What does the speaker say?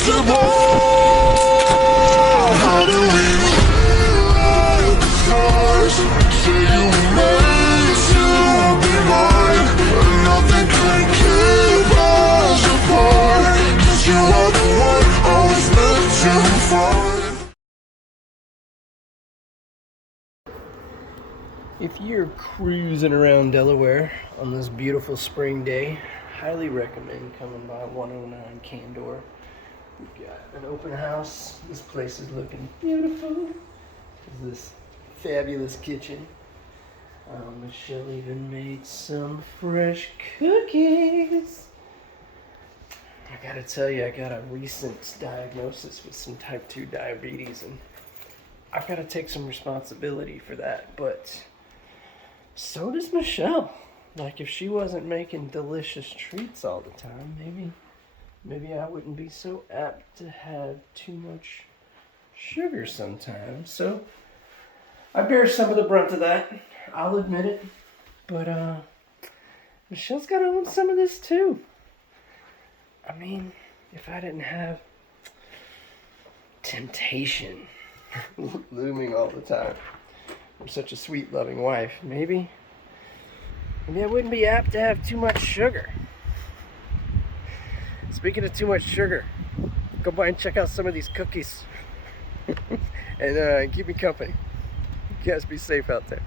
How do we rewrite the stars? Say you were meant to be mine, and nothing could keep us apart. 'Cause you are the one I was meant to find. If you're cruising around Delaware on this beautiful spring day, highly recommend coming by 109 Candor. We've got an open house. This place is looking beautiful. There's this fabulous kitchen. Michelle even made some fresh cookies. I gotta tell you, I got a recent diagnosis with some type 2 diabetes, and I've got to take some responsibility for that, but so does Michelle. Like, if she wasn't making delicious treats all the time, maybe I wouldn't be so apt to have too much sugar sometimes. So I bear some of the brunt of that. I'll admit it. But Michelle's got to own some of this too. I mean, if I didn't have temptation looming all the time from such a sweet, loving wife, maybe I wouldn't be apt to have too much sugar. Speaking of too much sugar, go by and check out some of these cookies and keep me company. You guys be safe out there.